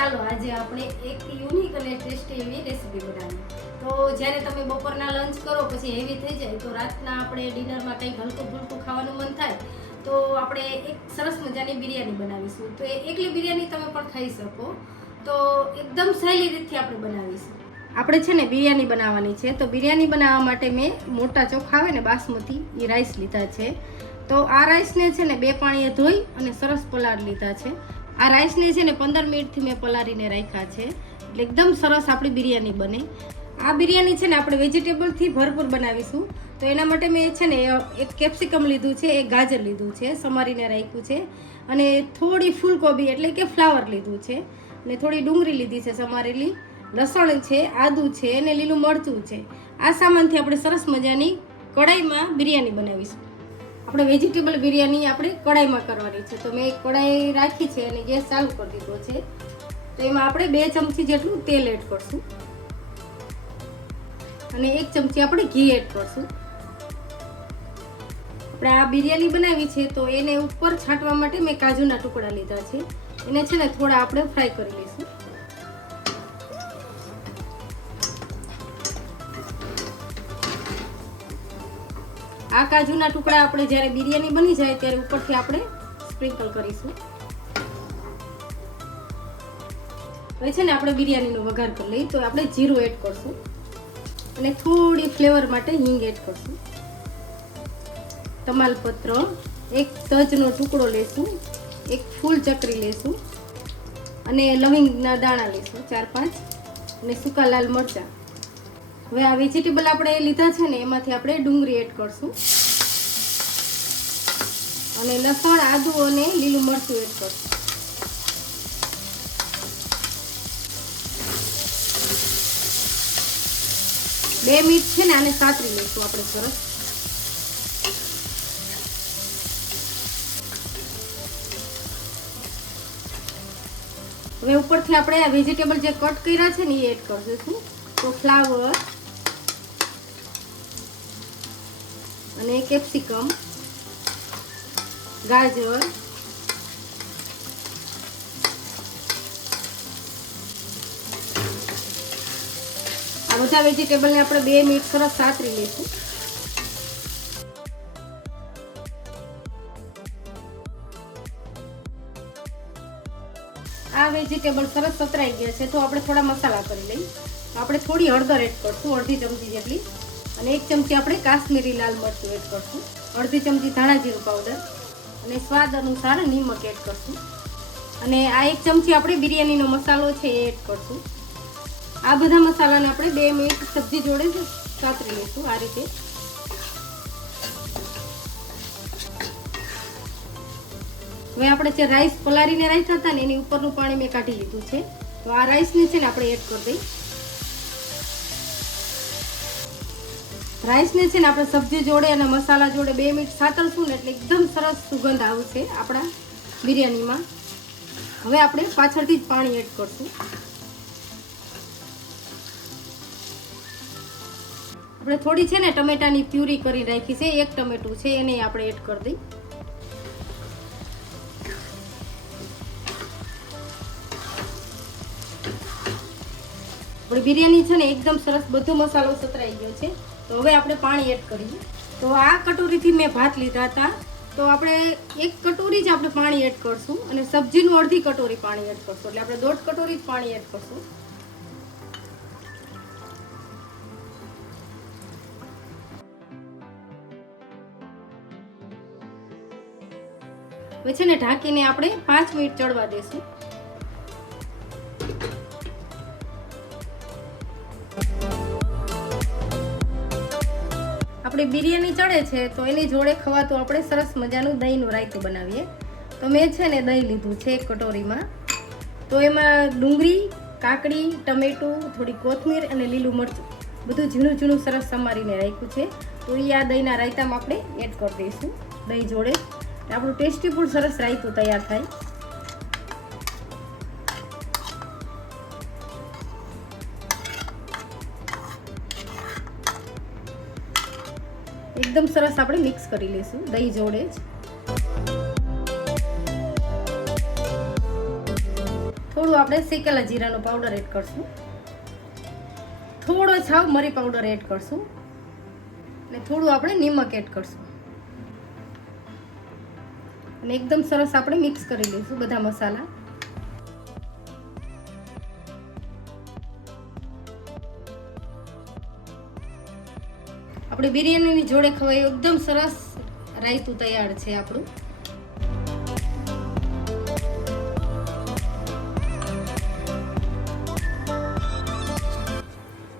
ચાલો આજે આપણે એક યુનિક અને ટેસ્ટી એવી રેસીપી બનાવીએ. તો જ્યારે તમે બપોરના લંચ કરો પછી હેવી થઈ જાય તો રાતના આપણે ડિનરમાં કંઈક હલકું ફૂલકું ખાવાનું મન થાય તો આપણે એક સરસ મજાની બિરયાની બનાવીશું. તો એ એકલી બિરયાની તમે પણ ખાઈ શકો. તો એકદમ સહેલી રીતથી આપણે બનાવીશું. આપણે છે ને બિરયાની બનાવવાની છે. તો બિરયાની બનાવવા માટે મેં મોટા ચોખા આવે ને બાસમતી એ રાઈસ લીધા છે. તો આ રાઈસને છે ને 2 પાણીએ ધોઈ અને સરસ પલાળી લીધા છે. આ રાઈસને છે ને 15 મિનિટથી મેં પલાળીને રાખ્યા છે, એટલે એકદમ સરસ આપણી બિરયાની બને. આ બિરયાની છે ને આપણે વેજીટેબલથી ભરપૂર બનાવીશું. તો એના માટે મેં છે ને એક કેપ્સિકમ લીધું છે, એક ગાજર લીધું છે, સમારીને રાખ્યું છે, અને થોડી ફૂલકોબી એટલે કે ફ્લાવર લીધું છે, અને થોડી ડુંગળી લીધી છે સમારેલી, લસણ છે, આદું છે અને લીલું મરચું છે. આ સામાનથી આપણે સરસ મજાની કઢાઈમાં બિરયાની બનાવીશું. આપણે વેજીટેબલ બિરયાની આપણે કઢાઈમાં કરવાની છે. તો મેં એક કઢાઈ રાખી છે અને ગેસ ચાલુ કરી દીધો છે. તો એમાં આપણે 2 ચમચી જેટલું તેલ એડ કરશું અને 1 ચમચી આપણે ઘી એડ કરશું. આપણે આ બિરયાની બનાવી છે તો એને ઉપર છાંટવા માટે મેં કાજુના ટુકડા લીધા છે. એને છે ને થોડા આપણે ફ્રાય કરી લઈશું. આ કાજુના ટુકડા આપણે જ્યારે બિરયાની બની જાય ત્યારે ઉપરથી આપણે સ્પ્રિંકલ કરીશું. હવે છે ને આપણે બિરયાનીનો વઘાર કરી લઈએ. તો આપણે જીરું એડ કરશું અને થોડી ફ્લેવર માટે હિંગ એડ કરશું. તમાલપત્ર, 1 તજનો ટુકડો લેશું, 1 ફૂલ ચક્રી લેશું અને લવિંગના દાણા લેશું 4-5 અને સૂકા લાલ મરચાં. હવે આ વેજીટેબલ આપણે લીધા છે ને એમાંથી આપણે ડુંગળી એડ કરશું અને લસણ, આદુ અને લીલું મરચું એડ કરશું. બે મિનિટ છે ને આને સાતરી લઈશું આપણે સરસ. હવે ઉપરથી આપણે આ વેજીટેબલ જે કટ કર્યા છે ને એ એડ કરશું. તો ફ્લાવર અને કેપ્સિકમ, ગાજર, આ બધા વેજીટેબલને આપણે 2 મિનિટ સરસ સાતરી લઈશું. આ વેજીટેબલ સરસ સતરાઈ ગયા છે તો આપણે થોડા મસાલા કરી લઈએ. આપણે થોડી હળદર એડ કરશું, અડધી ચમચી જેટલી, અને 1 ચમચી આપણે કાશ્મીરી લાલ મરચું એડ કરશું, અડધી ચમચી ધાણા જીરું પાવડર અને સ્વાદ અનુસાર નિમક એડ કરશું, અને આ 1 ચમચી આપણે બિરયાનીનો મસાલો છે એ એડ કરશું. આ બધા મસાલાને આપણે 2 મિનિટ સબ્જી જોડે સાતરી લઈશું આ રીતે. હવે આપણે જે રાઈસ પલાળીને રાખ્યા હતા ને એની ઉપરનું પાણી મેં કાઢી લીધું છે. તો આ રાઈસને છે ને આપણે એડ કરી દઈએ. રાઈસને છે ને આપણે સબ્જી જોડે અને મસાલા જોડે 2 મિનિટ સાતરશું ને એટલે એકદમ સરસ સુગંધ આવશે આપણા બિરયાનીમાં. હવે આપણે પાછળથી જ પાણી એડ કરશું. આપણે થોડી છે ને ટમેટાની પ્યુરી કરી રાખી છે, 1 ટમેટું છે એને આપણે એડ કરી દઈએ. આપણી બિરયાની છે ને એકદમ સરસ બધો મસાલો સતરાઈ ગયો છે. તો હવે આપણે પાણી એડ કરીએ. તો આ કટોરીથી મેં ભાત લીધા હતા, તો આપણે 1 કટોરી જ આપણે પાણી એડ કરશું અને સબ્જીનું અડધી કટોરી પાણી એડ કરશું, એટલે આપણે 1.5 કટોરી જ પાણી એડ કરશું. હવે છે ને ઢાંકીને આપણે 5 મિનિટ ચડવા દેશું. આપણી બિરયાની ચડે છે તો એની જોડે ખવાતું આપણે સરસ મજાનું દહીંનું રાયતું બનાવીએ. તો મેં છે ને દહીં લીધું છે 1 કટોરીમાં. તો એમાં ડુંગળી, કાકડી, ટમેટું, થોડી કોથમીર અને લીલું મરચું બધું ઝીણું ઝીણું સરસ સમારીને રાખ્યું છે. તો એ આ દહીંના રાયતામાં આપણે એડ કરી દઈશું દહીં જોડે. આપણું ટેસ્ટી ફૂડ સરસ રાયતું તૈયાર થાય. એકદમ સરસ આપણે મિક્સ કરી લઈશું દહીં જોડે જ. થોડું આપણે શેકેલા જીરાનો પાવડર એડ કરશું, થોડો છાવ મરી પાવડર એડ કરશું અને થોડું આપણે નિમક એડ કરશું અને એકદમ સરસ આપણે મિક્સ કરી લઈશું બધા મસાલા. આપણી બિરયાનીની જોડે ખવાય એકદમ સરસ રાયતું તૈયાર છે આપણું.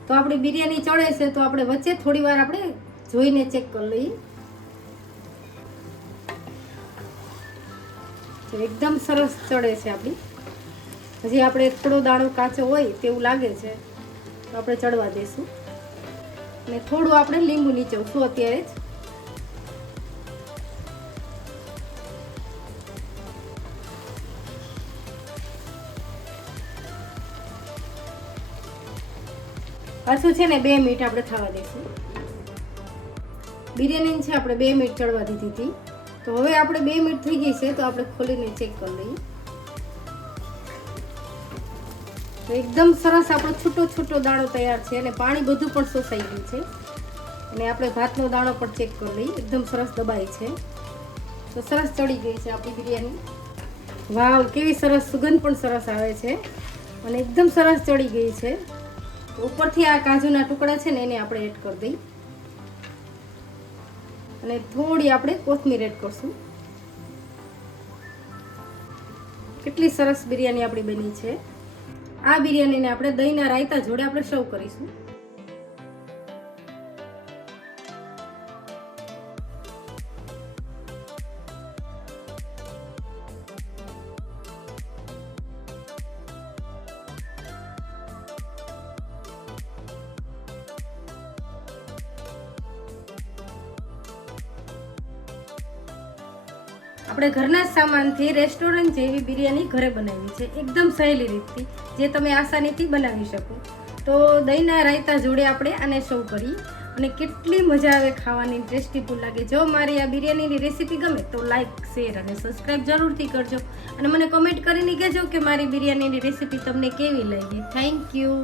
તો આપણી બિરયાની ચડે છે તો આપણે વચ્ચે થોડી વાર આપણે જોઈને ચેક કરી લઈએ. તો એકદમ સરસ ચડે છે આપણી. હજી આપણે થોડો દાણો કાચો હોય તેવું લાગે છે તો આપણે ચડવા દઈશું અને થોડું આપણે લીંબુ નીચોવશું અત્યારે જ. પાછું છે ને 2 મિનિટ આપણે થવા દઈશું. બિરયાની છે આપણે 2 મિનિટ ચડવા દીધી હતી. તો હવે આપણે 2 મિનિટ થઈ ગઈ છે તો આપણે ખોલીને ચેક કરી લઈએ. તો એકદમ સરસ આપણો છૂટો છૂટો દાણો તૈયાર છે અને પાણી બધું પણ શોષાઈ ગયું છે. અને આપણે ભાતનો દાણો પણ ચેક કરી લઈએ. એકદમ સરસ દબાય છે. તો સરસ ચડી ગઈ છે આપણી બિરયાની. વાવ, કેવી સરસ સુગંધ પણ સરસ આવે છે અને એકદમ સરસ ચડી ગઈ છે. ઉપરથી આ કાજુના ટુકડા છે ને એને આપણે એડ કરી દઈએ અને થોડી આપણે કોથમીર એડ કરશું. કેટલી સરસ બિરયાની આપણી બની છે. આ બિરયાનીને આપણે દહીંના રાયતા જોડે આપણે સર્વ કરીશું. આપણે ઘરના જ સામાનથી રેસ્ટોરન્ટ જેવી બિરયાની ઘરે બનાવી છે એકદમ સહેલી રીતથી, જે તમે આસાનીથી બનાવી શકો. તો દહીંના રાયતા જોડે આપણે આને સર્વ કરી અને કેટલી મજા આવે ખાવાની, ટેસ્ટી પણ લાગે. જો મારી આ બિરયાનીની રેસીપી ગમે તો લાઈક, શેર અને સબસ્ક્રાઈબ જરૂરથી કરજો અને મને કમેન્ટ કરીને કહેજો કે મારી બિરયાનીની રેસીપી તમને કેવી લાગી. Thank you.